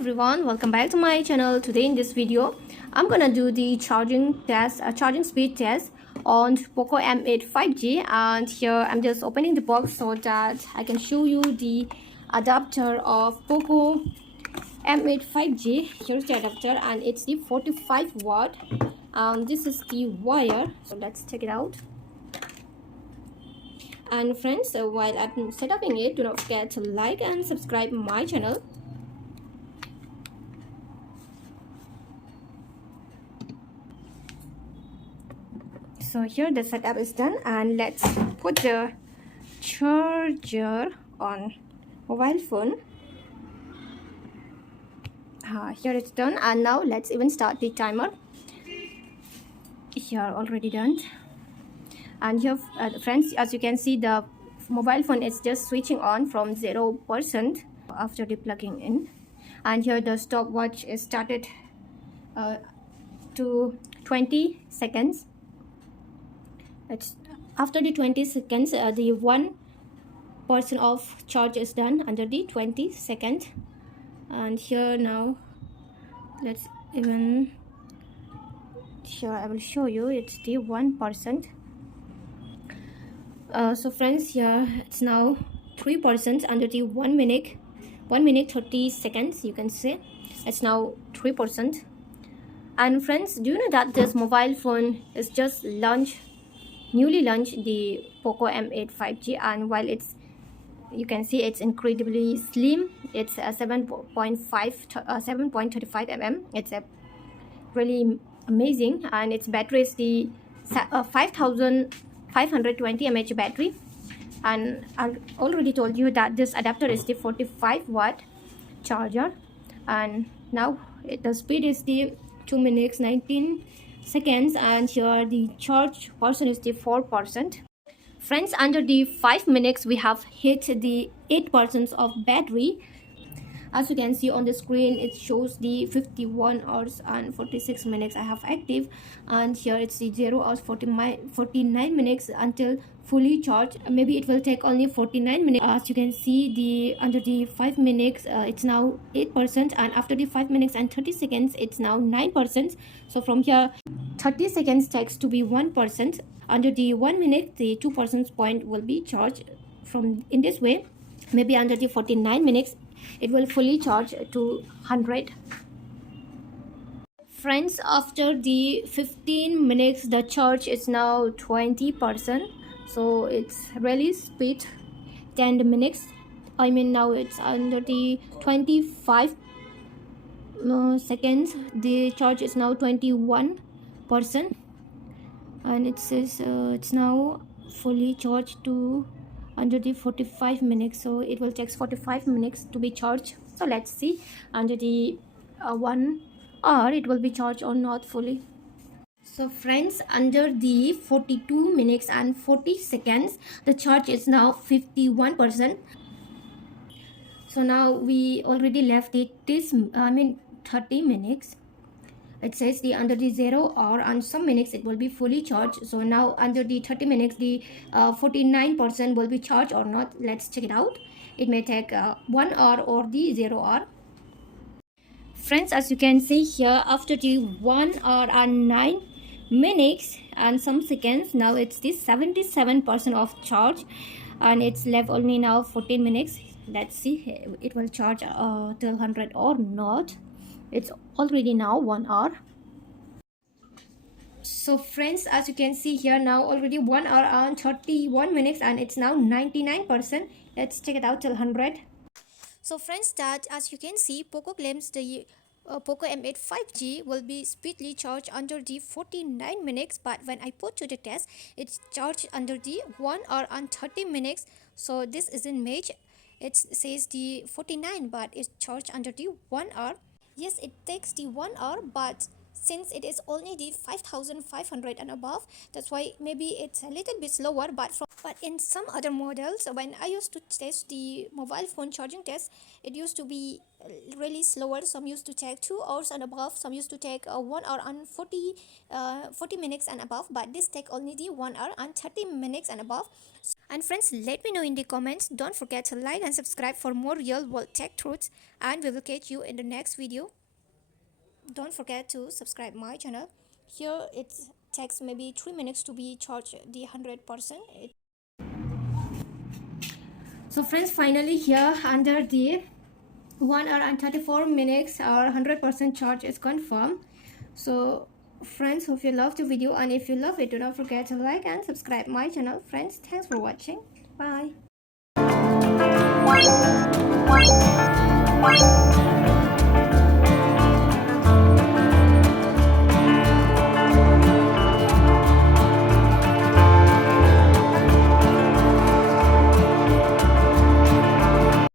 everyone, welcome back to my channel. Today in this video I'm gonna do the charging test, charging speed test on POCO M8 5G, and here I'm just opening the box so that I can show you the adapter of POCO M8 5G. Here's the adapter and it's the 45 watt. This is the wire, so let's check it out. And friends, while I'm setting it, do not forget to like and subscribe my channel. So here the setup is done, and let's put the charger on mobile phone. Here it's done, and now let's even start the timer. Here already done. And here friends, as you can see, the mobile phone is just switching on from 0% after the plugging in, and here the stopwatch is started to 20 seconds. It's after the 20 seconds, the 1% of charge is done under the 20 seconds. And here now let's even, here I will show you, it's the 1%. So friends, here it's now 3% under the 1 minute 30 seconds. You can see it's now 3%. And friends, do you know that this mobile phone is just newly launched, the POCO M8 5G, and while it's, you can see it's incredibly slim. It's a 7.35 mm. It's a really amazing, and its battery is the 5520 mAh battery. And I already told you that this adapter is the 45 watt charger, and now the speed is the 2 minutes 19 seconds, and here the charge portion is the 4%. Friends, under the 5 minutes we have hit the 8% of battery. As you can see on the screen, it shows the 51 hours and 46 minutes I have active, and here it's the 0 hours 49 minutes until fully charged. Maybe it will take only 49 minutes. As you can see, the under the 5 minutes it's now 8%, and after the 5 minutes and 30 seconds it's now 9%. So from here 30 seconds takes to be 1%. Under the 1 minute, the 2% point will be charged. From in this way, maybe under the 49 minutes it will fully charge to 100. Friends, after the 15 minutes the charge is now 20%, so it's really speed. 10 minutes, I mean now it's under the 25 seconds, the charge is now 21%, and it says it's now fully charged to under the 45 minutes, so it will take 45 minutes to be charged. So let's see under the 1 hour it will be charged or not fully. So friends, under the 42 minutes and 40 seconds the charge is now 51%. So now we already left it 30 minutes. It says the under the 0 hour and some minutes it will be fully charged. So now under the 30 minutes the 49% will be charged or not. Let's check it out. It may take 1 hour or the 0 hour. Friends, as you can see here, after the 1 hour and 9 minutes and some seconds, now it's the 77% of charge, and it's left only now 14 minutes. Let's see it will charge till 100 or not. It's already now 1 hour. So friends, as you can see here, now already 1 hour and 31 minutes, and it's now 99%. Let's check it out till 100. So friends, that as you can see, POCO claims the POCO M8 5G will be speedily charged under the 49 minutes, but when I put to the test, it's charged under the 1 hour and 30 minutes. So this isn't match. It says the 49, but it's charged under the 1 hour. Yes, it takes the 1 hour, but since it is only the 5500 and above, that's why maybe it's a little bit slower. But in some other models, when I used to test the mobile phone charging test, it used to be really slower. Some used to take 2 hours and above, some used to take 1 hour and 40 minutes and above, but this take only the 1 hour and 30 minutes and above. And friends, let me know in the comments. Don't forget to like and subscribe for more real world tech truths, and we will catch you in the next video. Don't forget to subscribe my channel. Here it takes maybe 3 minutes to be charged the 100%. So friends, finally here under the 1 hour and 34 minutes our 100% charge is confirmed. So friends, hope you love the video, and if you love it, do not forget to like and subscribe my channel. Friends, thanks for watching. Bye.